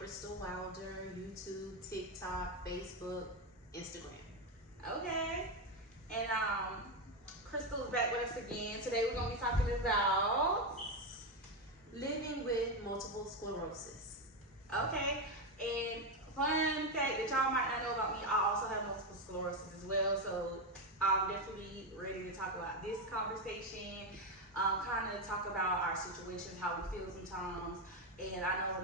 @crystalwilder, YouTube, TikTok, Facebook, Instagram. Okay. And Crystal's back with us again. Today we're going to be talking about living with multiple sclerosis. Okay. And fun fact that y'all might not know about me, I also have multiple sclerosis as well. So I'm definitely ready to talk about this conversation, kind of talk about our situations, how we feel sometimes. And I know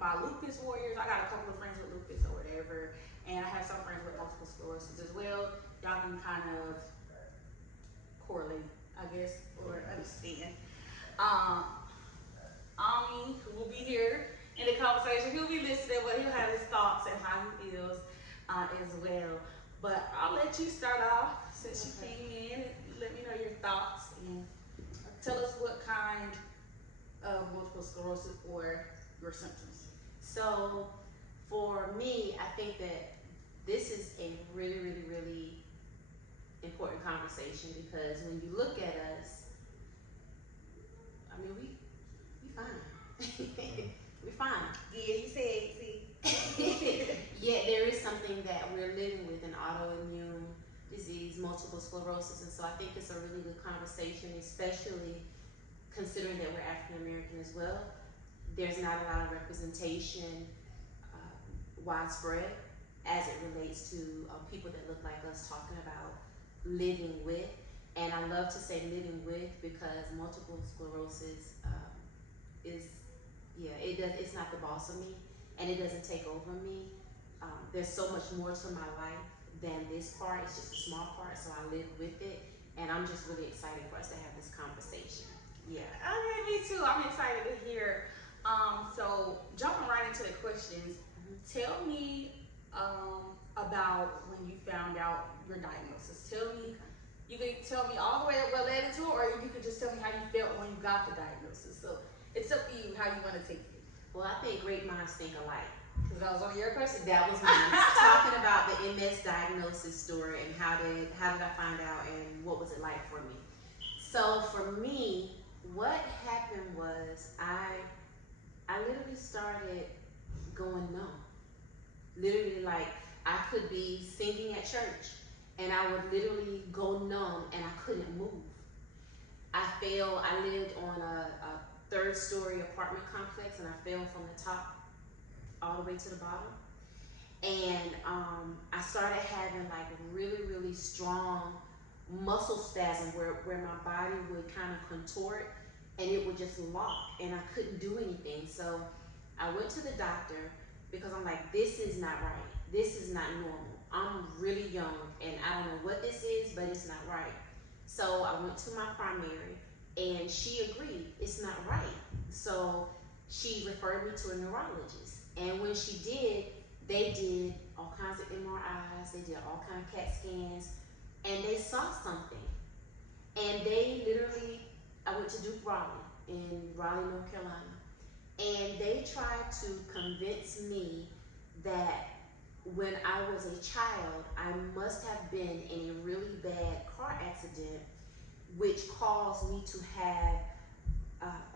my lupus warriors, I got a couple of friends with lupus or whatever, and I have some friends with multiple sclerosis as well. Y'all can kind of correlate, I guess, or understand. Ami, who will be here in the conversation, he'll be listening, but he'll have his thoughts and how he feels as well. But I'll let you start off since you came in and let me know your thoughts and tell us what kind of multiple sclerosis or your symptoms. So for me, I think that this is a really, really, really important conversation, because when you look at us, I mean, we fine. We're fine. Yeah, you said, see. Yet there is something that we're living with, an autoimmune disease, multiple sclerosis, and so I think it's a really good conversation, especially considering that we're African American as well. There's not a lot of representation widespread as it relates to people that look like us talking about living with. And I love to say living with, because multiple sclerosis it's not the boss of me, and it doesn't take over me. There's so much more to my life than this part. It's just a small part, so I live with it, and I'm just really excited for us to have this conversation. Yeah. Okay, me too. I'm excited to hear. So jumping right into the questions, tell me about when you found out your diagnosis. You can tell me all the way up what led into it, or you could just tell me how you felt when you got the diagnosis. So it's up to you how you want to take it. Well, I think great minds think alike. Because that was one of your questions. That was mine. Talking about the MS diagnosis story and how did I find out and what was it like for me. So for me, what happened was I literally started going numb. Literally, like, I could be singing at church and I would literally go numb and I couldn't move. I lived on a third-story apartment complex, and I fell from the top all the way to the bottom. And I started having like really, really strong muscle spasm where my body would kind of contort and it would just lock and I couldn't do anything. So I went to the doctor because I'm like, this is not right. This is not normal. I'm really young and I don't know what this is, but it's not right. So I went to my primary and she agreed it's not right. So she referred me to a neurologist. And when she did, they did all kinds of MRIs, they did all kinds of CAT scans, and they saw something. And they literally, I went to Duke Raleigh in Raleigh, North Carolina, and they tried to convince me that when I was a child, I must have been in a really bad car accident, which caused me to have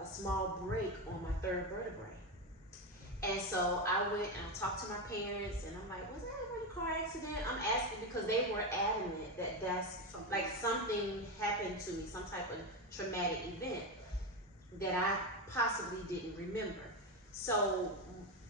a small break on my third vertebrae. And so I went and I talked to my parents and I'm like, was that a car accident? I'm asking because they were adamant that that's like something happened to me, some type of traumatic event that I possibly didn't remember. So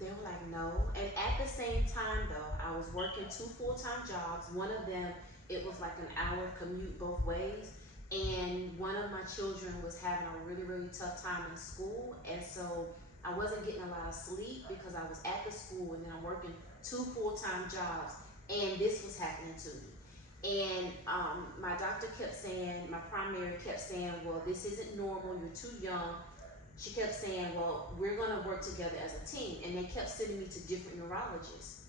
they were like, no. And at the same time though, I was working 2 full-time jobs. One of them, it was like an hour commute both ways. And one of my children was having a really, really tough time in school. And so I wasn't getting a lot of sleep because I was at the school and then I'm working 2 full-time jobs and this was happening to me. And my doctor kept saying, my primary kept saying, well, this isn't normal, you're too young. She kept saying, well, we're gonna work together as a team. And they kept sending me to different neurologists.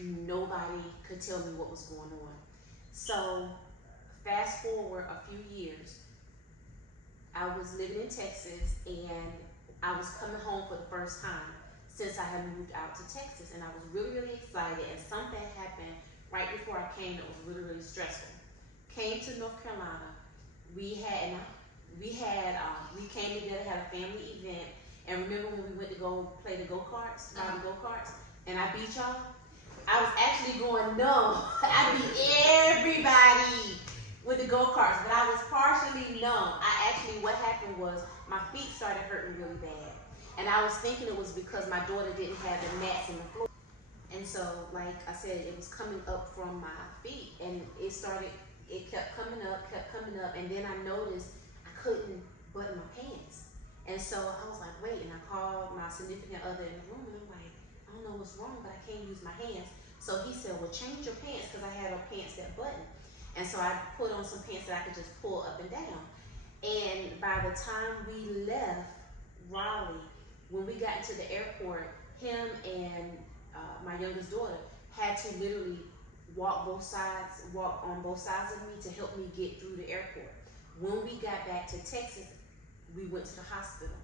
Nobody could tell me what was going on. So fast forward a few years, I was living in Texas and I was coming home for the first time since I had moved out to Texas, and I was really, really excited, and something happened right before I came that was really, really stressful. Came to North Carolina, we came together, had a family event, And remember when we went to go play the go-karts, ride the go-karts, and I beat y'all? I was actually going numb. I beat everybody with the go-karts, but I was partially numb. What happened was my feet started hurting really bad. And I was thinking it was because my daughter didn't have the mats in the floor. And so, like I said, it was coming up from my feet, and it kept coming up, and then I noticed I couldn't button my pants. And so I was like, wait, and I called my significant other in the room, and I'm like, I don't know what's wrong, but I can't use my hands. So he said, well, change your pants, because I had a pants that button. And so I put on some pants that I could just pull up and down. And by the time we left Raleigh, when we got into the airport, him and my youngest daughter had to literally walk on both sides of me to help me get through the airport. When we got back to Texas, we went to the hospital.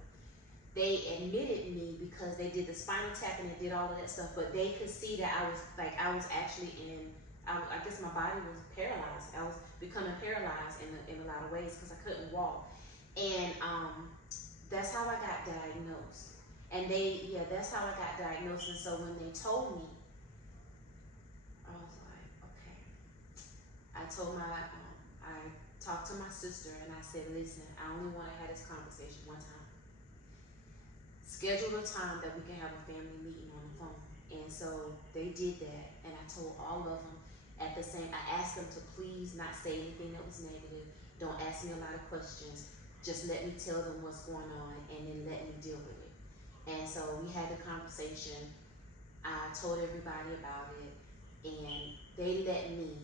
They admitted me because they did the spinal tap and they did all of that stuff, but they could see that I was actually I guess my body was paralyzed. I was becoming paralyzed in a lot of ways because I couldn't walk. And that's how I got diagnosed. And that's how I got diagnosed. And so when they told me, I was like, okay. I talked to my sister and I said, listen, I only want to have this conversation one time. Schedule a time that we can have a family meeting on the phone. And so they did that, and I told all of them I asked them to please not say anything that was negative. Don't ask me a lot of questions. Just let me tell them what's going on and then let me deal with it. And so we had the conversation. I told everybody about it, and they let me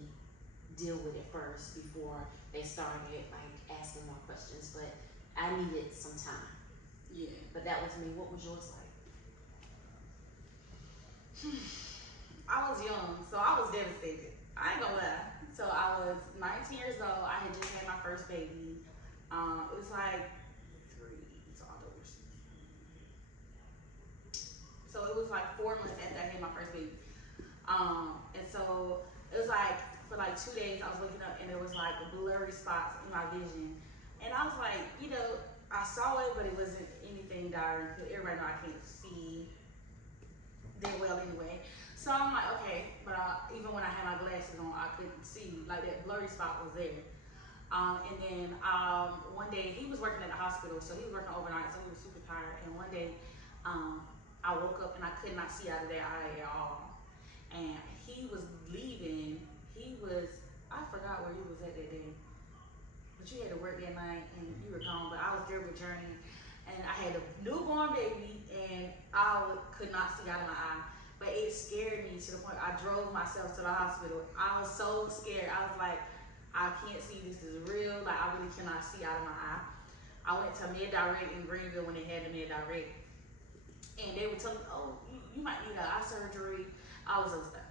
deal with it first before they started like asking more questions. But I needed some time. Yeah. But that was me. What was yours like? I was young, so I was devastated. I ain't gonna lie. So I was 19 years old. I had just had my first baby. It was like 3, so October. So it was like 4 months after I had my first baby. And so it was like for like 2 days I was waking up and there was like blurry spots in my vision. And I was like, I saw it, but it wasn't anything dire. Everybody know I can't see that well anyway. So I'm like, okay, but even when I had my glasses on, I couldn't see. Like that blurry spot was there. And then one day he was working at the hospital, so he was working overnight, so he was super tired. And one day I woke up and I could not see out of that eye at all. And he was leaving. I forgot where he was at that day. But you had to work that night and you were gone, but I was there with Journey. And I had a newborn baby and I could not see out of my eye. But it scared me to the point I drove myself to the hospital. I was so scared. I was like, I can't see, this is real. Like, I really cannot see out of my eye. I went to Med Direct in Greenville when they had the Med Direct. And they would tell me, oh, you might need an eye surgery. I was upset.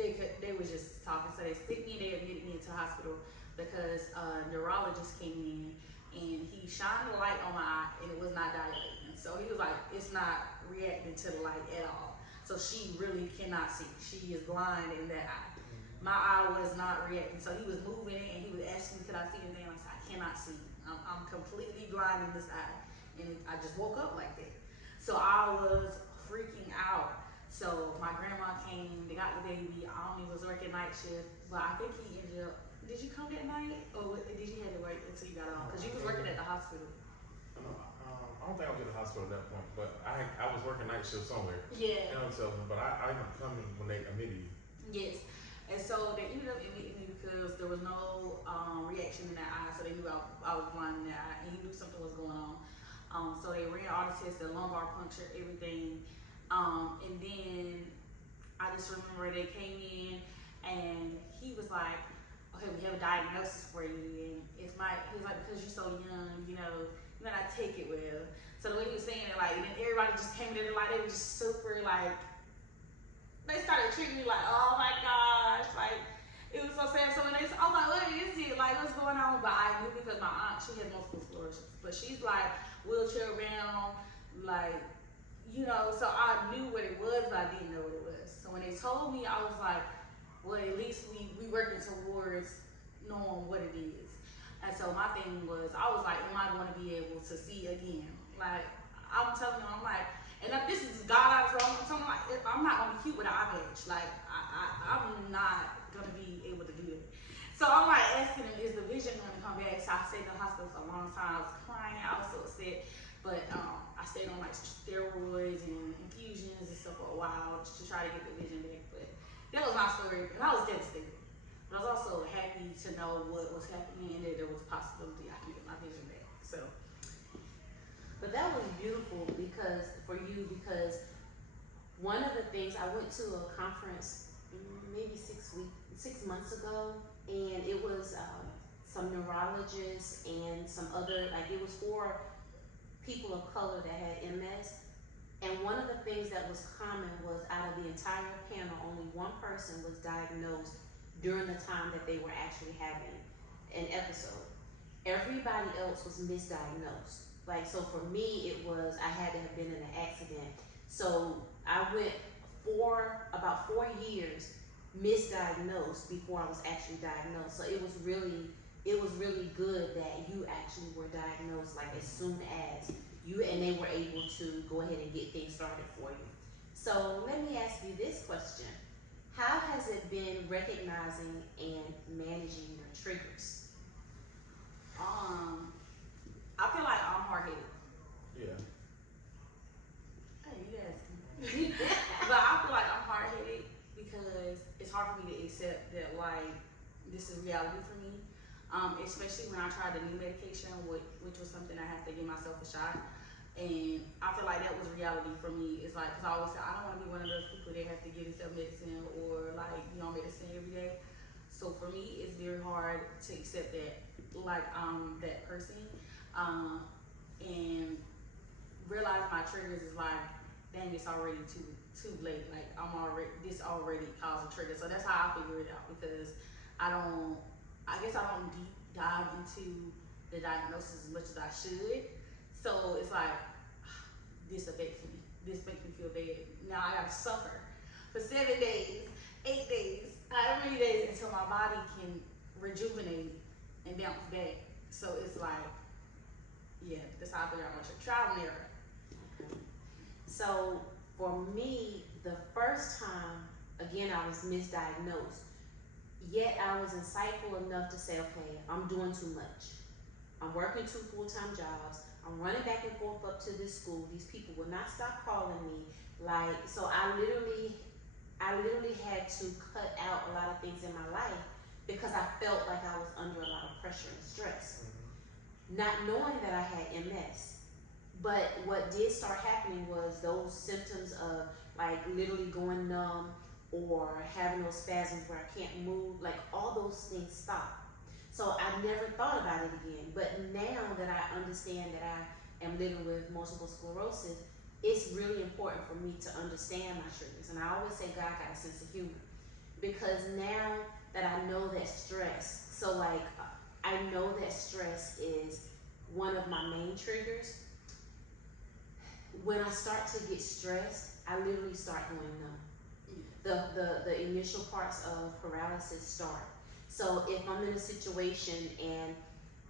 They were just talking. So they stick me, they admitted me into the hospital because a neurologist came in and he shined the light on my eye and it was not dilating. So he was like, it's not reacting to the light at all. So she really cannot see. She is blind in that eye. My eye was not reacting. So he was moving it and he was asking me, could I see anything? I said, I cannot see. I'm completely blind in this eye. And I just woke up like that. So I was freaking out. So my grandma came, they got the baby. Omni was working night shift, but I think he ended up. Did you come that night, or did you have to wait until you got home? Because you was working at the hospital. I don't think I was at the hospital at that point, but I was working night shift somewhere. Yeah. But I ended up coming when they admitted you. Yes. And so they ended up admitting me because there was no reaction in that eye, so they knew I was blind in that eye, and he knew something was going on. So they ran all the tests, the lumbar puncture, everything. And then I just remember they came in and he was like, okay, we have a diagnosis for you. And he was like, because you're so young, you may not take it well. So the way he was saying it, like, and then everybody just came to the light, they were just super, like, they started treating me like, oh my gosh, like, it was so sad. So when I was like, what is it? Like, what's going on? But I knew because my aunt, she had multiple sclerosis. But she's like wheelchair bound, like, so I knew what it was, but I didn't know what it was. So when they told me, I was like, well, at least we working towards knowing what it is. And so my thing was, I was like, am I going to be able to see again? Like, I'm telling you, I'm like, and if this is God out of wrong, something like, I'm not going to be cute with an eye patch. Like, I'm not going to be able to do it. So I'm like asking him, is the vision going to come back? So I stayed in the hospital for a long time. I was crying. I was so upset. But I stayed on like steroids and infusions and stuff for a while to try to get the vision back. But that was my story. And I was devastated. But I was also happy to know what was happening and that there was a possibility I could get my vision back. So, But that was beautiful because for you, because one of the things I went to a conference maybe 6 months ago, and it was some neurologists and some other, like it was for people of color that had MS. And one of the things that was common was out of the entire panel, only one person was diagnosed during the time that they were actually having an episode. Everybody else was misdiagnosed. Like, so for me, it was, I had to have been in an accident. So I went about 4 years misdiagnosed before I was actually diagnosed. So it was really good that you actually were diagnosed like as soon as you, and they were able to go ahead and get things started for you. So let me ask you this question. How has it been recognizing and managing your triggers? I feel like I'm hard-headed. Yeah. Hey, you asking. But I feel like I'm hard-headed because it's hard for me to accept that, like, this is reality for me. Especially when I tried the new medication, which was something I had to give myself a shot. And I feel like that was reality for me. It's like, because I always say, I don't want to be one of those people that have to give themselves medicine or, like, be on medicine every day. So for me, it's very hard to accept that, like, that person. And realize my triggers is like, dang, it's already too late. Like, this already caused a trigger. So that's how I figure it out, because I guess I don't deep dive into the diagnosis as much as I should. So it's like, this affects me. This makes me feel bad. Now I gotta suffer for 7 days, 8 days, however many days until my body can rejuvenate and bounce back. So it's like, yeah, that's how I figure out my trial and error. Okay. So for me, the first time, again, I was misdiagnosed. Yet I was insightful enough to say, okay, I'm doing too much. I'm working 2 full-time jobs. I'm running back and forth up to this school. These people will not stop calling me. Like, so I literally had to cut out a lot of things in my life because I felt like I was under a lot of pressure and stress. Not knowing that I had MS. But what did start happening was those symptoms of like literally going numb or having those spasms where I can't move, like all those things stopped. So I never thought about it again. But now that I understand that I am living with multiple sclerosis, it's really important for me to understand my triggers. And I always say God got a sense of humor. Because now that I know that stress, so like I know that stress is one of my main triggers. When I start to get stressed, I literally start going numb. The initial parts of paralysis start. So if I'm in a situation and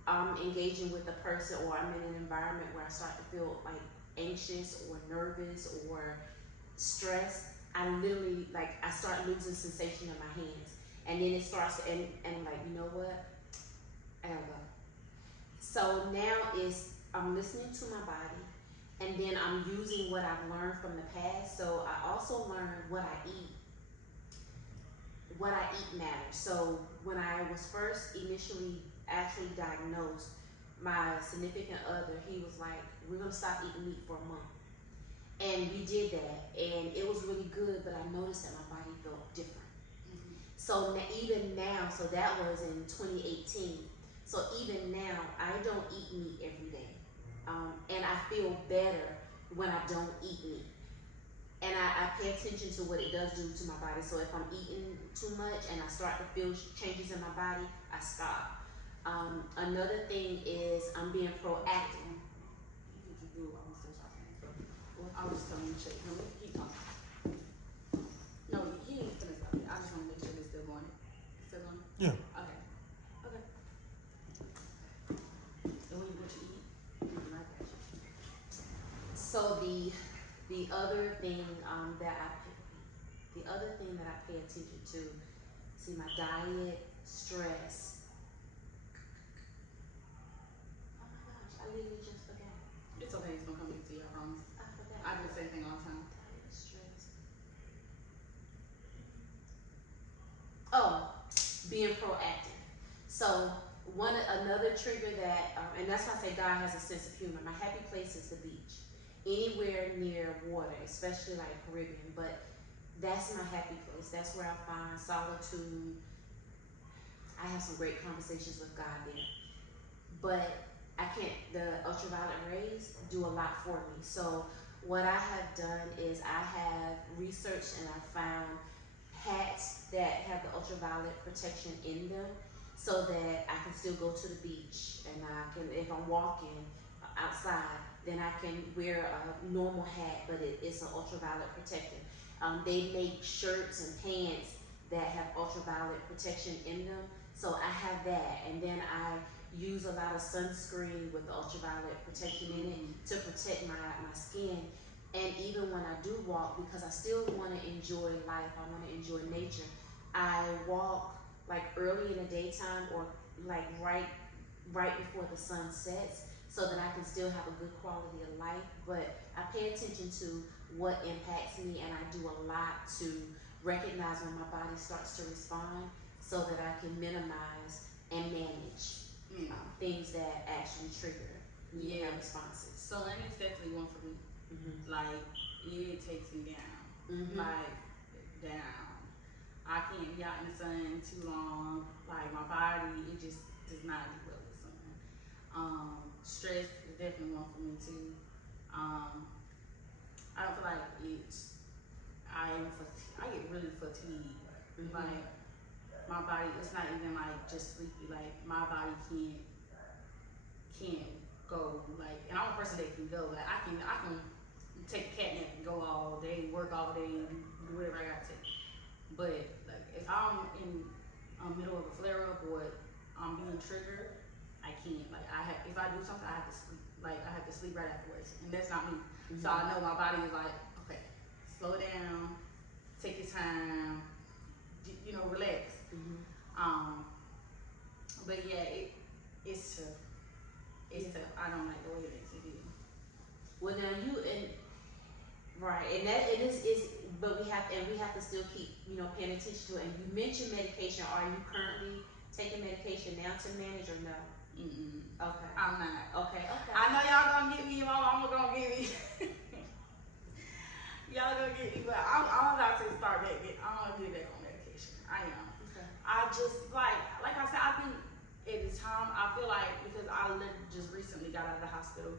I'm engaging with a person, or I'm in an environment where I start to feel like anxious or nervous or stressed, I literally, like, I start losing sensation in my hands. And then it starts to, and like, you know what? I gotta go. So now I'm listening to my body, and then I'm using what I've learned from the past. So I also learned what I eat. What I eat matters. So when I was first initially actually diagnosed, my significant other, he was like, we're gonna stop eating meat for a month. And we did that, and it was really good, but I noticed that my body felt different. So even now, so that was in 2018. So even now, I don't eat meat every day. And I feel better when I don't eat meat. And I pay attention to what it does do to my body. So if I'm eating too much and I start to feel changes in my body, I stop. Another thing is I'm being proactive. I was just telling you to check. No, keep talking. No, he ain't gonna stop it. I just want to make sure it's still going. Still going? Yeah. Okay. Okay. So the other thing the other thing that I pay attention to, see, my diet, stress. Oh my gosh, I literally just forgot. It's okay, it's gonna come back to you, I promise. I forgot. I do the same thing all the time. Diet, stress. Oh, being proactive. So another trigger that, and that's why I say God has a sense of humor. My happy place is the beach, anywhere near water, especially like Caribbean. But that's my happy place. That's where I find solitude. I have some great conversations with God there. But I can't. The ultraviolet rays do a lot for me. So what I have done is I have researched and I found hats that have the ultraviolet protection in them so that I can still go to the beach and I can, if I'm walking outside, then I can wear a normal hat, but it's an ultraviolet protectant. They make shirts and pants that have ultraviolet protection in them, so I have that, and then I use a lot of sunscreen with the ultraviolet protection in it to protect my skin. And even when I do walk, because I still want to enjoy life, I want to enjoy nature, I walk like early in the daytime or like right before the sun sets, so that I can still have a good quality of life. But I pay attention to what impacts me, and I do a lot to recognize when my body starts to respond, so that I can minimize and manage things that actually trigger responses. So that is definitely one for me. Like, it takes me down. Like, down. I can't be out in the sun too long. Like, my body, it just does not do well with sun. Stress is definitely one for me too. I don't feel like I get really fatigued. Like, my body, it's not even like just sleepy. Like, my body can't go. Like, and I'm a person that can go. Like, I can take a cat nap and go all day, work all day, and do whatever I gotta take. But like, if I'm in the middle of a flare up or I'm being triggered, I can't. Like, if I do something, I have to sleep. Like, I have to sleep right afterwards, and that's not me. So I know my body is like, okay, slow down, take your time, relax. But yeah, it's tough. It's tough. I don't like the way it makes me feel. Well, now right, and that but we have to still keep paying attention to it. And you mentioned medication. Are you currently taking medication now to manage, or no? Okay. I'm not. Okay. I know y'all gonna get me. My mama gonna get me. Y'all gonna get me, but I'm about to start back. I'm gonna get back on medication. I am. Okay. I just like I said. I think at the time I feel like, because I just recently got out of the hospital,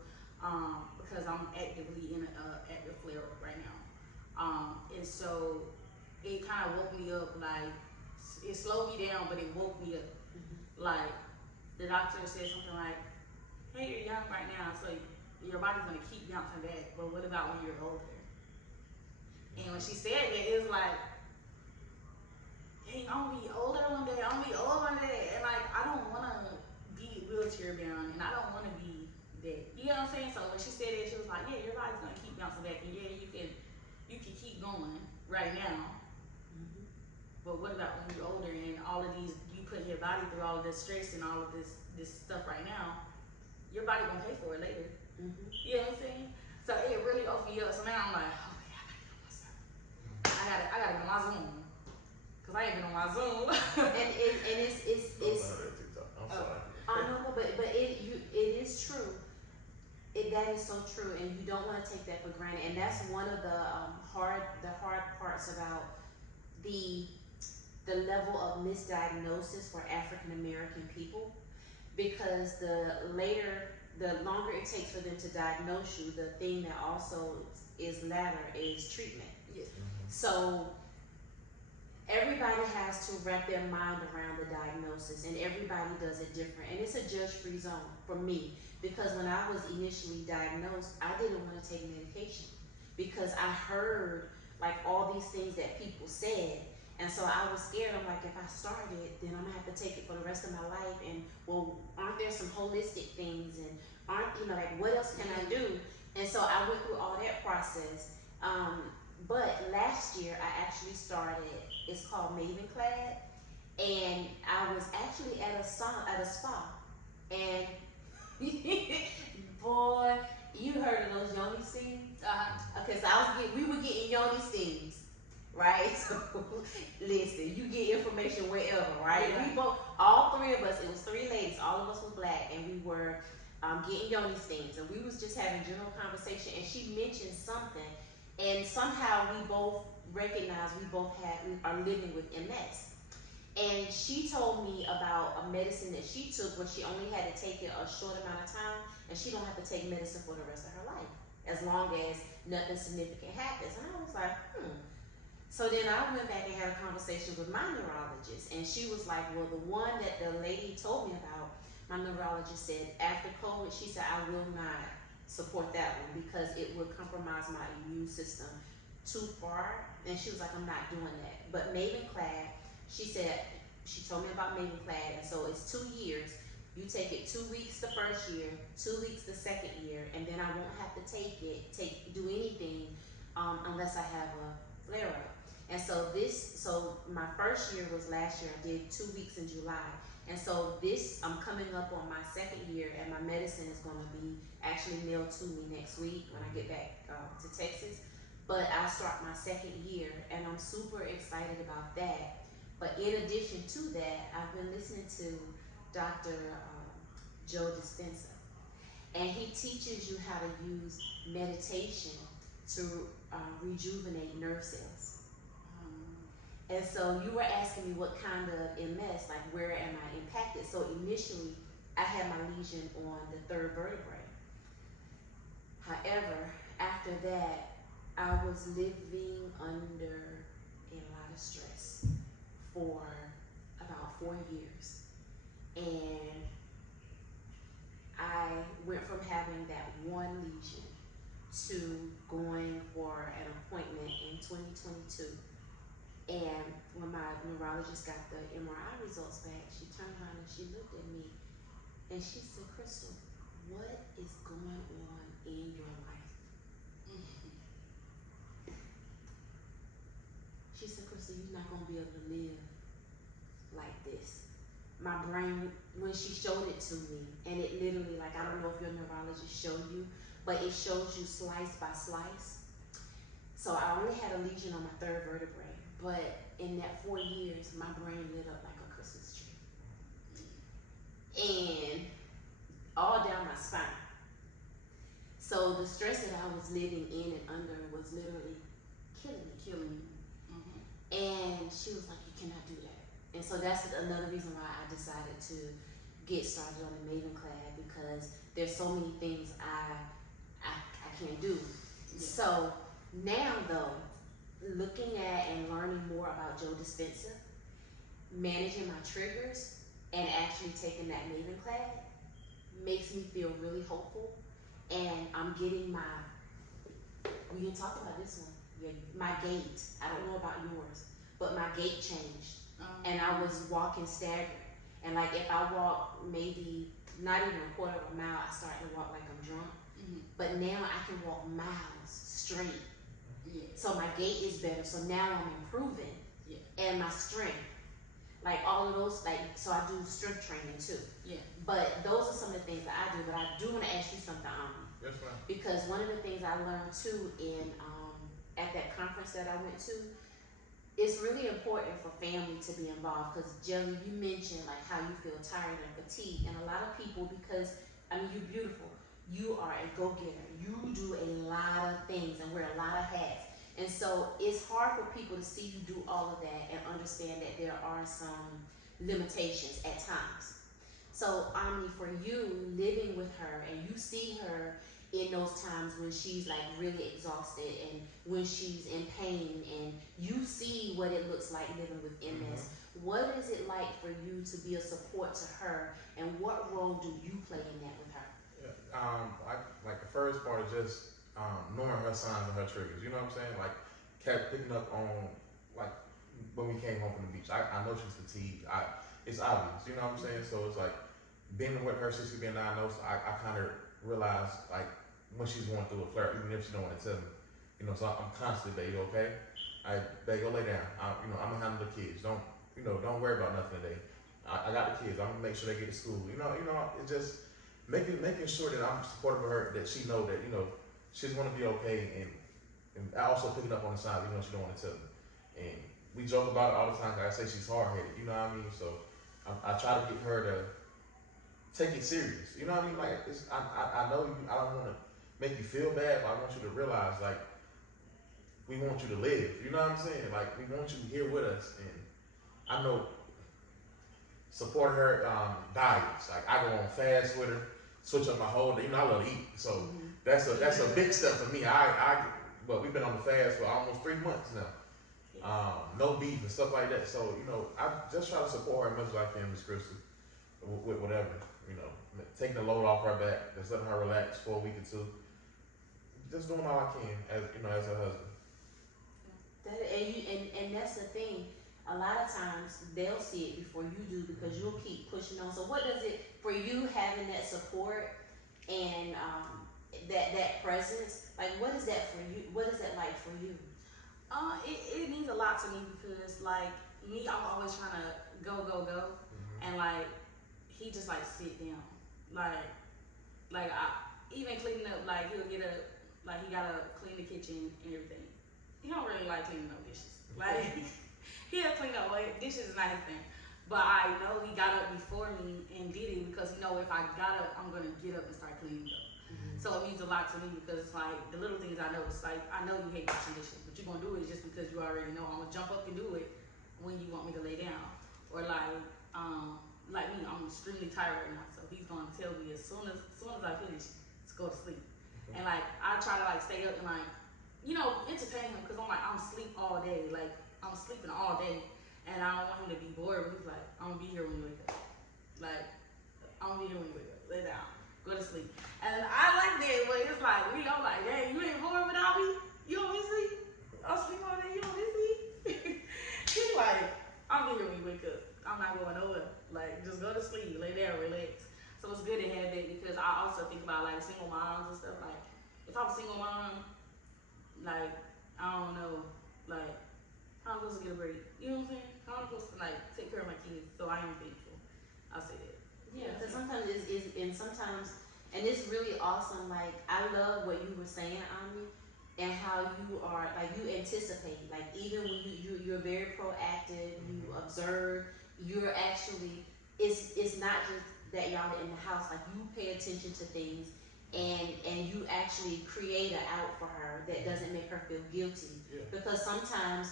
because I'm actively in an active flare up right now, and so it kind of woke me up. Like, it slowed me down, but it woke me up. Like, the doctor said something like, "Hey, you're young right now, so your body's gonna keep bouncing back. But what about when you're older?" And when she said that, it was like, dang, I'm gonna be older one day. I'm gonna be old one day, and like, I don't wanna be wheelchair bound, and I don't wanna be that. You know what I'm saying? So when she said that, she was like, "Yeah, your body's gonna keep bouncing back, and yeah, you can keep going right now. But what about when you're older and all of these, you put your body through all of this stress and all of this stuff right now, your body gonna pay for it later." You know what I'm saying? So it really opened me up. So now I'm like, okay, I gotta get on my stuff. I gotta get on my Zoom, cause I ain't been on my Zoom. and it's I'm sorry. no, but it is true. That is so true, and you don't want to take that for granted. And that's one of the hard parts about the level of misdiagnosis for African American people, because the longer it takes for them to diagnose you, the thing that also is latter is treatment. Yes. So everybody has to wrap their mind around the diagnosis, and everybody does it different. And it's a judge-free zone for me, because when I was initially diagnosed, I didn't want to take medication because I heard like all these things that people said. And so I was scared. I'm like, if I start it, then I'm gonna have to take it for the rest of my life. And well, aren't there some holistic things? And like, what else can I do? And so I went through all that process. But last year I actually started. It's called Mavenclad, and I was actually at a spa, and boy, you heard of those yoni steams? Okay, so we were getting yoni steams, right? So listen, you get information wherever, right? Yeah. We both, all three of us, it was three ladies, all of us were black, and we were getting yoni steams, and we was just having general conversation, and she mentioned something, and somehow we both recognized we are living with MS. And she told me about a medicine that she took where she only had to take it a short amount of time, and she don't have to take medicine for the rest of her life as long as nothing significant happens. And I was like, So then I went back and had a conversation with my neurologist, and she was like, well, the one that the lady told me about, my neurologist said after COVID, she said I will not support that one because it would compromise my immune system too far. And she was like, I'm not doing that. But Mavenclad, she said, she told me about Mavenclad, and so it's 2 years. You take it 2 weeks the first year, 2 weeks the second year, and then I won't have to do anything unless I have a flare up. And so my first year was last year. I did 2 weeks in July. And so I'm coming up on my second year, and my medicine is going to be actually mailed to me next week when I get back to Texas. But I start my second year, and I'm super excited about that. But in addition to that, I've been listening to Dr. Joe Dispenza, and he teaches you how to use meditation to rejuvenate nerve cells. And so you were asking me what kind of MS, like where am I impacted? So initially, I had my lesion on the third vertebrae. However, after that, I was living under a lot of stress for about 4 years. And I went from having that one lesion to going for an appointment in 2022. And when my neurologist got the MRI results back, she turned around and she looked at me and she said, Crystal, what is going on in your life? She said, Crystal, you're not going to be able to live like this. My brain, when she showed it to me, and it literally, like, I don't know if your neurologist showed you, but it shows you slice by slice. So I only had a lesion on my third vertebrae, but in that 4 years, my brain lit up like a Christmas tree. And all down my spine. So the stress that I was living in and under was literally killing me. And she was like, you cannot do that. And so that's another reason why I decided to get started on the Mavenclad, because there's so many things I can't do. Yeah. So now though, looking at and learning more about Joe Dispenza, managing my triggers, and actually taking that Mavenclad makes me feel really hopeful. And I'm getting we didn't talk about this one. Yeah, my gait. I don't know about yours, but my gait changed. And I was walking staggered. And like if I walk maybe not even a quarter of a mile, I start to walk like I'm drunk. But now I can walk miles straight. Yeah. So my gait is better. So now I'm improving. Yeah. And my strength. Like all of those, so I do strength training too. Yeah. But those are some of the things that I do. But I do want to ask you something, Yes, ma'am. because one of the things I learned too at that conference that I went to, it's really important for family to be involved, because Jelly, you mentioned like how you feel tired and fatigued, and a lot of people, because you're beautiful, you are a go-getter, you do a lot of things and wear a lot of hats, and so it's hard for people to see you do all of that and understand that there are some limitations at times. So Omni, for you living with her and you see her in those times when she's like really exhausted and when she's in pain, and you see what it looks like living with MS, what is it like for you to be a support to her, and what role do you play in that with her? Yeah, like the first part is just knowing her signs and her triggers. You know what I'm saying? Like kept picking up on, like when we came home from the beach. I know she's fatigued. It's obvious. You know what I'm saying? So it's like being with her since she's been diagnosed. I kind of realized like when she's going through a flare, even if she don't want to tell me. So I'm constantly, babe, you okay? Babe, go lay down. I'm gonna handle the kids. Don't worry about nothing today. I got the kids. I'm gonna make sure they get to school. It's just making sure that I'm supportive of her, that she know that she's gonna be okay, and also picking up on the signs, even though she don't want to tell me. And we joke about it all the time. Cause I say she's hard headed. You know what I mean? So I try to get her to take it serious. You know what I mean? Like I know you. I don't want to make you feel bad, but I want you to realize like we want you to live. You know what I'm saying? Like we want you here with us, and I know support her diets. Like I go on fast with her, switch up my whole day. I love to eat, so that's a big step for me. But we've been on the fast for almost 3 months now. No beef and stuff like that. So I just try to support her as much as I can, Miss Crystal, with whatever. Taking the load off her back, just letting her relax for a week or two. Just doing all I can as her husband. And that's the thing. A lot of times they'll see it before you do because you'll keep pushing on. So what does it for you having that support and that presence? Like what is that for you? What is that like for you? It means a lot to me because like me, I'm always trying to go, and like he just like sit down, like I even cleaning up. Like he'll get up, like he gotta clean the kitchen and everything. He don't really like cleaning no dishes. Like he'll clean up. Well, dishes is not his thing. But I know he got up before me and did it because he know if I got up, I'm gonna get up and start cleaning up. So it means a lot to me because it's like the little things I know. It's like I know you hate washing dishes, but you're gonna do it just because you already know I'm gonna jump up and do it when you want me to lay down. Or like me, I'm extremely tired right now, so he's gonna tell me as soon as I finish to go to sleep. And like I try to like stay up and like entertain him because I'm asleep all day. Like I'm sleeping all day, and I don't want him to be bored. But he's like, I'm gonna be here when you wake up. Like I'm gonna be here when you wake up. Lay down. Go to sleep. And I like that, but it's like, I'm like, dang, you ain't bored without me? You don't miss me? I'll sleep all day, you don't miss me? He's like, I'll be here when you wake up. I'm not going nowhere. Like, just go to sleep, lay down, relax. So it's good to have that because I also think about like single moms and stuff. Like, if I'm a single mom, like, I don't know, like, how I'm supposed to get a break? You know what I'm saying? How I'm supposed to like take care of my kids? So I am thankful. I'll say that. Yeah, because sometimes and it's really awesome. Like I love what you were saying, Ami, and how you are like you anticipate. Like even when you're very proactive, you observe. You're actually it's not just that y'all are in the house. Like you pay attention to things, and you actually create an out for her that doesn't make her feel guilty. Yeah. Because sometimes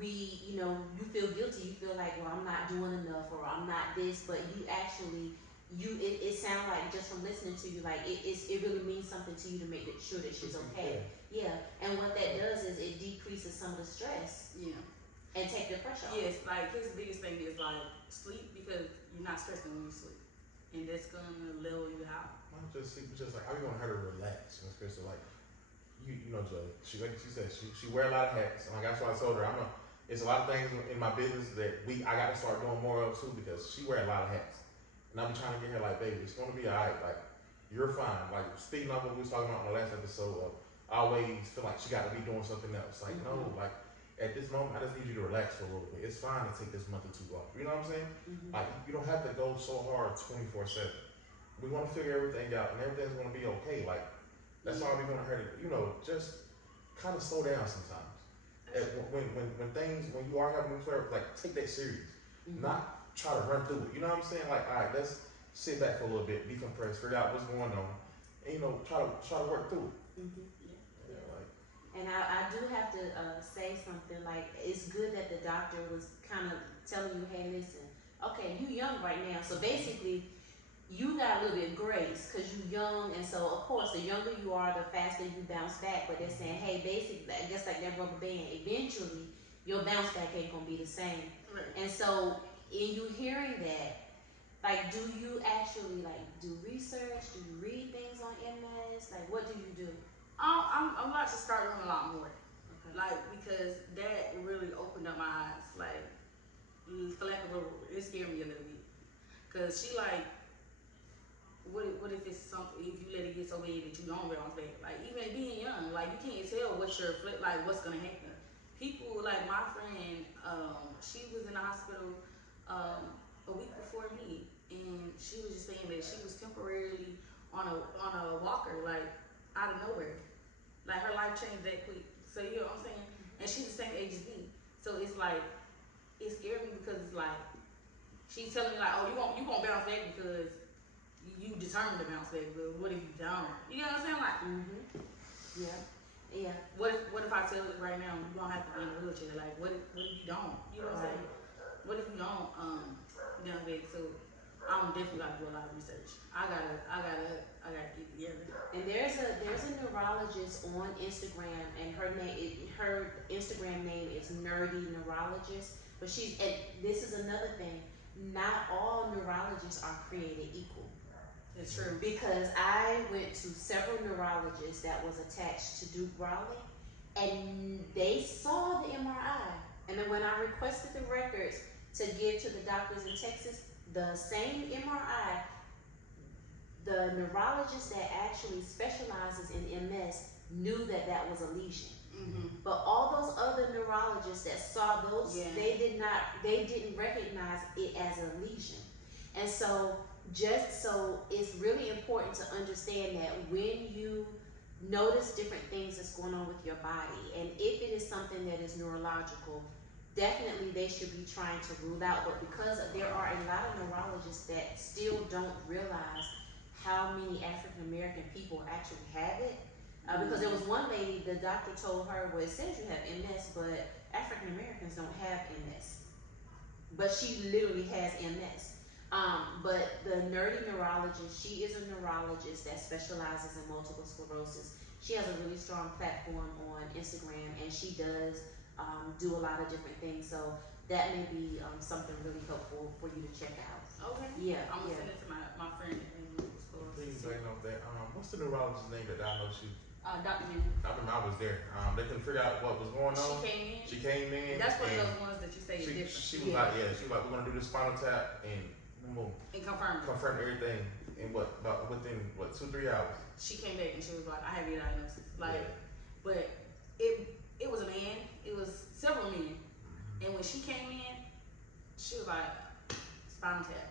you feel guilty. You feel like, well, I'm not doing enough, or I'm not this, but you actually, it sounds like just from listening to you, like it really means something to you to make sure that she's okay. Yeah, and what that does is it decreases some of the stress. Yeah. And take the pressure off. Yes, like his biggest thing is like sleep because you're not stressing when you sleep, and that's gonna level you out. I'm just sleep, just like I want her to relax, Miss Crystal. Like Joe. Like she said, she wear a lot of hats, and like that's why I told her it's a lot of things in my business that I got to start doing more of too because she wear a lot of hats, and I'm trying to get her like, baby, it's gonna be alright. Like you're fine. Like speaking of what we was talking about in the last episode of always feel like she got to be doing something else. Like no, like at this moment I just need you to relax for a little bit. It's fine to take this month or two off. You know what I'm saying? Like you don't have to go so hard 24/7. We want to figure everything out, and everything's gonna be okay. Like that's all we want her to, just kind of slow down sometimes. When you are having a flare, like take that serious, not try to run through it. You know what I'm saying? Like, all right, let's sit back for a little bit, decompress, figure out what's going on, and try to work through it. And I do have to say something. Like it's good that the doctor was kind of telling you, hey, listen, okay, you young right now, so basically you got a little bit of grace because you're young, and so of course the younger you are, the faster you bounce back. But they're saying, hey, basically, I guess like that rubber band, eventually your bounce back ain't gonna be the same. Right. And so in you hearing that, like, do you actually like do research? Do you read things on MS? Like, what do you do? I'm about to start doing a lot more. Okay. Like because that really opened up my eyes. Like for lack of a word, it scared me a little bit. Cause she like what if it's something, if you let it get so bad that you don't bounce back? Like, even being young, like, you can't tell what's your flip, like, what's gonna happen. People, like my friend, she was in the hospital a week before me, and she was just saying that she was temporarily on a walker, like, out of nowhere. Like, her life changed that quick. So, you know what I'm saying? And she's the same age as me. So it's like, it scared me because it's like, she's telling me like, oh, you won't bounce back because you determined to bounce back, but what if you don't? You know what I'm saying? Like, Yeah. Yeah. what if I tell you right now you don't have to be in a wheelchair? Like, what if you don't? You know what I'm saying? What if you don't bounce back? So I'm definitely gotta do a lot of research. I gotta get together. And there's a neurologist on Instagram, and her Instagram name is Nerdy Neurologist. But and this is another thing. Not all neurologists are created equal. It's true. Because I went to several neurologists that was attached to Duke Raleigh, and they saw the MRI. And then when I requested the records to give to the doctors in Texas, the same MRI, the neurologist that actually specializes in MS knew that that was a lesion. But all those other neurologists that saw those, they didn't recognize it as a lesion. And so it's really important to understand that when you notice different things that's going on with your body, and if it is something that is neurological, definitely they should be trying to rule out. But because there are a lot of neurologists that still don't realize how many African American people actually have it. Because there was one lady, the doctor told her, well, it says you have MS, but African Americans don't have MS. But she literally has MS. But the nerdy neurologist, she is a neurologist that specializes in multiple sclerosis. She has a really strong platform on Instagram, and she does do a lot of different things. So that may be something really helpful for you to check out. Okay. Yeah. I'm gonna send it to my friend that has multiple sclerosis. Please bring up that. What's the neurologist's name that diagnosed you? Dr. Newman. I remember I was there. They couldn't figure out what was going on. She came in. That's one of those ones that you say is different. She was like, we're gonna do this spinal tap and boom, and confirm everything in within 2-3 hours. She came back and she was like, I have your diagnosis. Like, but it was a man. It was several men. And when she came in, she was like, spinal tap.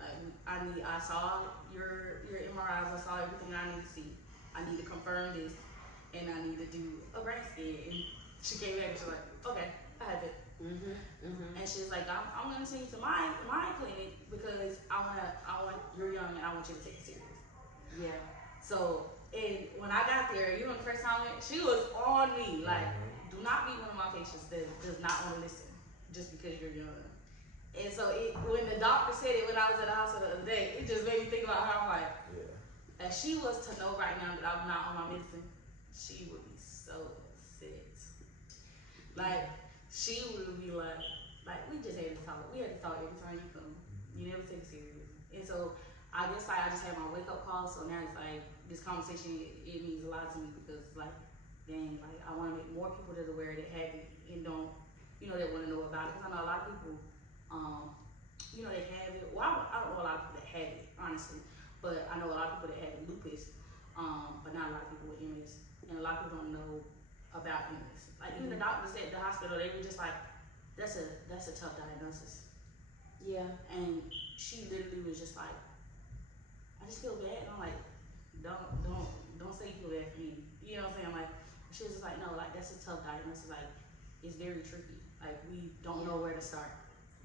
Like, I saw your MRIs. I saw everything I need to see. I need to confirm this, and I need to do a brain scan. And she came back and she was like, okay, I have it. And she was like, I'm gonna send you to my clinic because I want you're young and I want you to take it serious. Yeah. So, and when I got there, the first time I went, she was on me like, do not be one of my patients that does not want to listen just because you're young. And so when the doctor said it when I was at the hospital the other day, it just made me think about how I'm like, if she was to know right now that I'm not on my medicine, she would be so upset. Like, she would be like, we just had to talk. We had to talk every time you come. You never take it serious. And so I guess I just had my wake up call. So now it's like this conversation, it means a lot to me because it's like, dang, like I want to make more people that are aware that have it and don't, that want to know about it. Because I know a lot of people, they have it. Well, I don't know a lot of people that have it, honestly. But I know a lot of people that have lupus, but not a lot of people with MS. And a lot of people don't know about MS. Like, even the doctors at the hospital, they were just like, that's a tough diagnosis. Yeah. And she literally was just like, I just feel bad. And I'm like, don't say you feel bad for me. You know what I'm saying? Like, she was just like, no, like, that's a tough diagnosis. Like, it's very tricky. Like, we don't know where to start.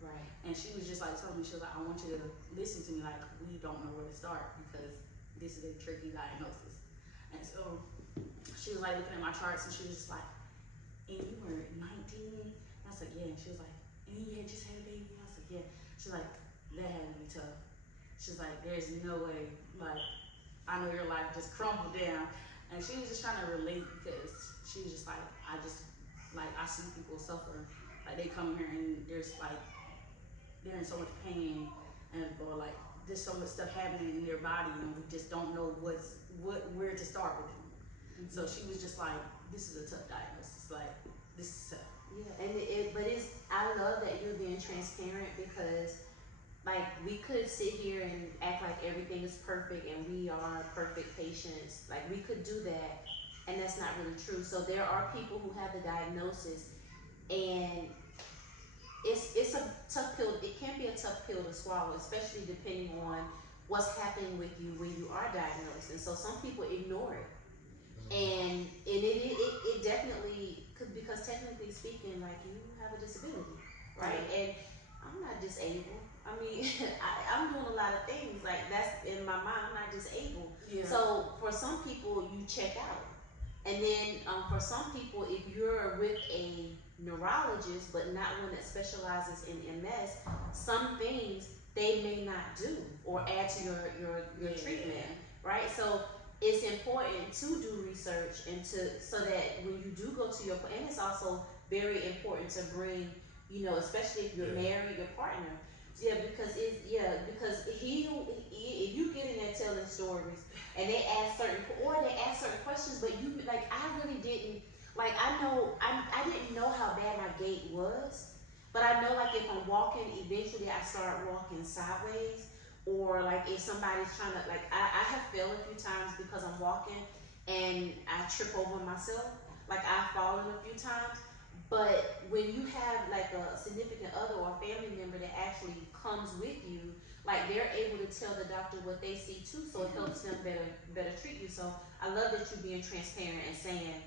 Right. And she was just like telling me, she was like, I want you to listen to me, like, we don't know where to start because this is a tricky diagnosis. And so she was like looking at my charts and she was just like, and you were 19? And I said, yeah. And she was like, and you had just had a baby? I said, yeah. She's like, that had to be tough. She's like, there's no way, like, I know your life just crumbled down. And she was just trying to relate because she was just like, I see people suffer. Like, they come here and there's like, they're in so much pain or like there's so much stuff happening in their body and we just don't know where to start with them. So she was just like, this is a tough diagnosis. Like, this is tough. Yeah, and I love that you're being transparent because like we could sit here and act like everything is perfect and we are perfect patients. Like we could do that, and that's not really true. So there are people who have the diagnosis, and it's a tough pill. It can be a tough pill to swallow, especially depending on what's happening with you when you are diagnosed. And so some people ignore it, and it definitely could, because technically speaking, like you have a disability, right? And I'm not disabled. I mean, I'm doing a lot of things like that's in my mind. I'm not disabled. Yeah. So for some people, you check out, and then for some people, if you're with a neurologist but not one that specializes in MS, some things they may not do or add to your treatment, right? So it's important to do research and to, so that when you do go to your, and it's also very important to bring, especially if you're married, your partner. Yeah, because if you get in there telling stories and they ask certain questions, but you, like, I really didn't, like, I didn't know how bad my gait was, but I know, like, if I'm walking, eventually I start walking sideways, or like if somebody's trying to, like, I have failed a few times because I'm walking and I trip over myself. Like, I've fallen a few times. But when you have like a significant other or a family member that actually comes with you, like, they're able to tell the doctor what they see too, so it helps them better treat you. So I love that you're being transparent and saying,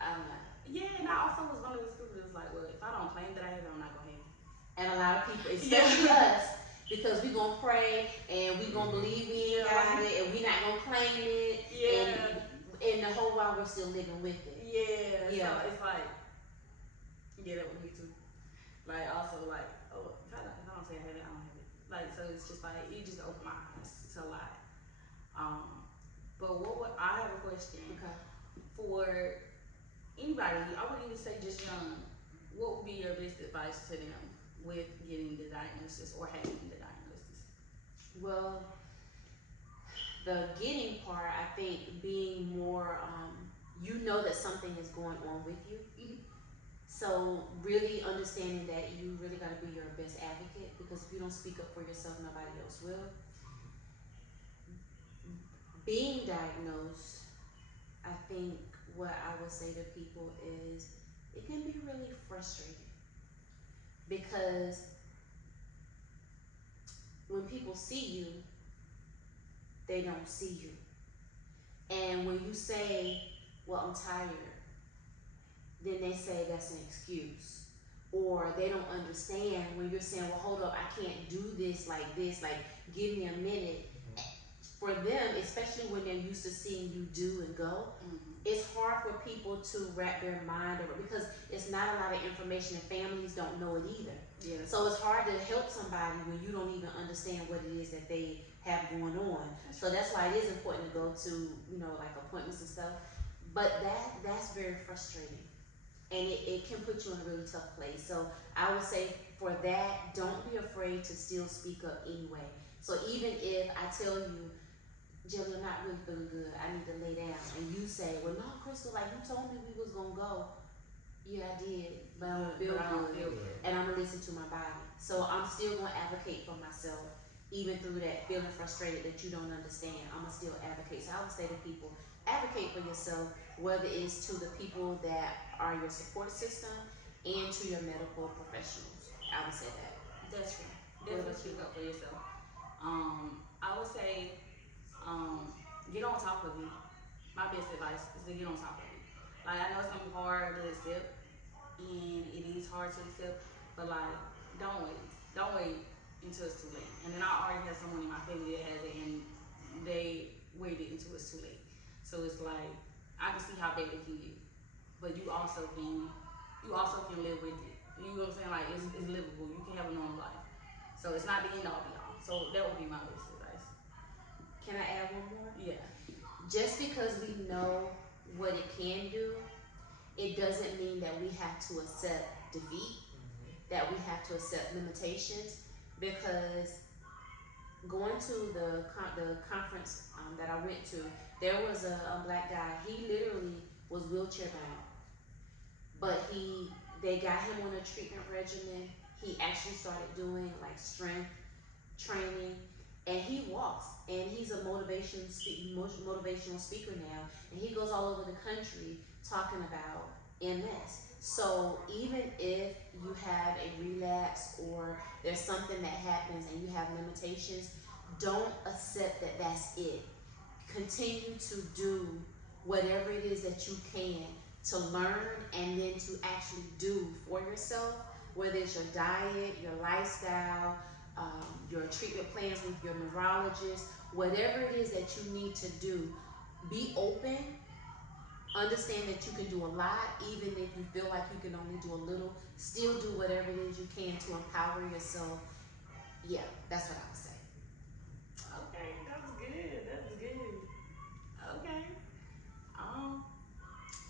I'm not. Yeah, and I also was one of those people that's like, well, if I don't claim that I have it, I'm not gonna have it. And a lot of people, especially us, because we gonna pray and we gonna believe we ain't got it, and we not gonna claim it, and the whole while we're still living with it. Yeah. So it's like, that with me too. Like, also, like, oh, if I don't say I have it, I don't have it. Like, so it's just like, it just opened my eyes to a lot. But what would, I have a question. Okay. For anybody, I would even say just young, what would be your best advice to them with getting the diagnosis or having the diagnosis? Well, the getting part, I think, being more, you know that something is going on with you. So really understanding that you really got to be your best advocate, because if you don't speak up for yourself, nobody else will. Being diagnosed, I think what I would say to people is it can be really frustrating, because when people see you, they don't see you. And when you say, well, I'm tired, then they say that's an excuse. Or they don't understand when you're saying, well, hold up, I can't do this, like, give me a minute. For them, especially when they're used to seeing you do and go, it's hard for people to wrap their mind around, because it's not a lot of information and families don't know it either. Yeah. So it's hard to help somebody when you don't even understand what it is that they have going on. So that's why it is important to go to, like, appointments and stuff. But that's very frustrating, and it can put you in a really tough place. So I would say for that, don't be afraid to still speak up anyway. So even if I tell you, Jelly, I'm not really feeling good, I need to lay down, and you say, well, no, Crystal, like, you told me we was gonna go. Yeah, I did, but I don't feel good, and I'm gonna listen to my body. So I'm still gonna advocate for myself, even through that feeling frustrated that you don't understand. I'm gonna still advocate. So I would say to people, advocate for yourself, whether it's to the people that are your support system and to your medical professionals. I would say that. That's true. Definitely speak up for yourself. I would say, get on top of it. My best advice is to get on top of it. Like, I know it's gonna be hard to accept, and it is hard to accept, but like, don't wait. Don't wait until it's too late. And then I already have someone in my family that has it, and they waited until it's too late. So it's like, I can see how bad it can get, but you also can live with it. You know what I'm saying? Like, it's livable. You can have a normal life. So it's not the end all be all. So that would be my best advice. Can I add one more? Yeah. Just because we know what it can do, it doesn't mean that we have to accept defeat, that we have to accept limitations, because going to the conference that I went to, there was a black guy. He literally was wheelchair bound, but they got him on a treatment regimen, He actually started doing like strength training, and he walks, and he's a motivational speaker now, and he goes all over the country talking about MS. So even if you have a relapse or there's something that happens and you have limitations, don't accept that that's it. Continue to do whatever it is that you can to learn and then to actually do for yourself, whether it's your diet, your lifestyle, your treatment plans with your neurologist, whatever it is that you need to do. Be open. Understand that you can do a lot, even if you feel like you can only do a little. Still do whatever it is you can to empower yourself. Yeah, that's what I would say. Okay, that's good. That's good. Okay. Um,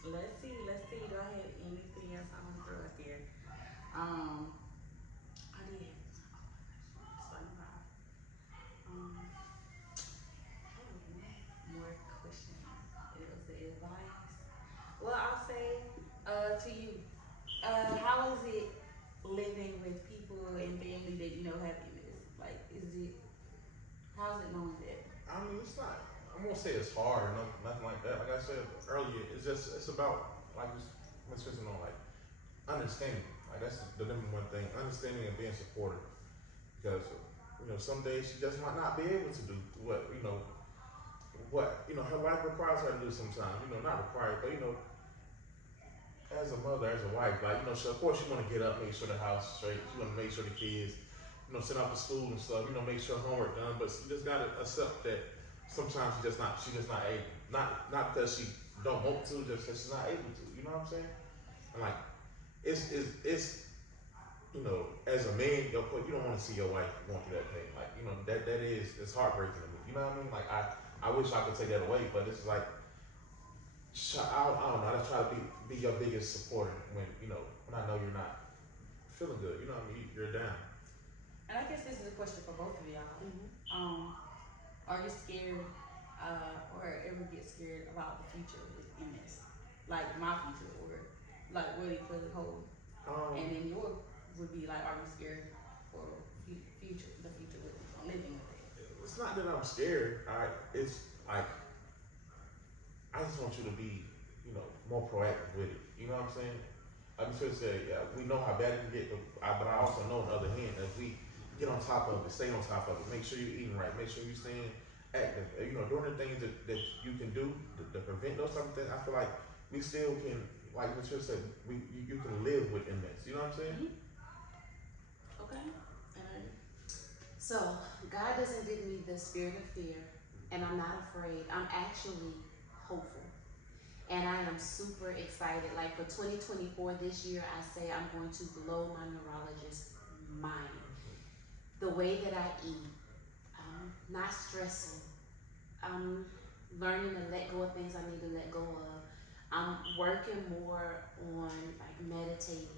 let's see. Let's see. Do I have anything else I want to throw out there? Um, I did. Oh my gosh, it's funny. I have one more question. It was the advice. Well, I'll say to you, how is it living with people and family that you know have MS? Like, is it how's it knowing that? I mean, it's not. I'm gonna say it's hard or nothing like that. Like I said earlier, it's about like Miss Kristen on like understanding. Like that's the number one thing. Understanding and being supportive. Because some days she just might not be able to do what her life requires her to do sometimes. Not required, but as a mother, as a wife, like of course you want to get up, make sure the house is straight. You want to make sure the kids, send out to school and stuff. Make sure homework done. But you just gotta accept that sometimes she's just not able. Not because she don't want to, just because she's not able to. You know what I'm saying? And like it's as a man, of course, you don't want to see your wife going through that pain. Like, that is it's heartbreaking to me. You know what I mean? Like I wish I could take that away, but it's like I don't know. I just try to be your biggest supporter when I know you're not feeling good. You know what I mean? You're down. And I guess this is a question for both of y'all. Mm-hmm. Are you scared or ever get scared about the future with MS? Like my future, or like what it could hold? And then your would be like, are you scared for the future with living with it? It's not that I'm scared. It's like I just want you to be, more proactive with it. You know what I'm saying? I'm just say, yeah, we know how bad it can get, but I also know on the other hand, if we get on top of it, stay on top of it, make sure you're eating right, make sure you're staying active, doing the things that you can do to prevent those type of things. I feel like we still can, like Ms. Chris said, you can live with MS. You know what I'm saying? Mm-hmm. Okay. And So, God doesn't give me the spirit of fear, and I'm not afraid. I'm actually hopeful. And I am super excited. Like for 2024 this year, I say I'm going to blow my neurologist's mind. The way that I eat, not stressing, I'm learning to let go of things I need to let go of. I'm working more on like meditating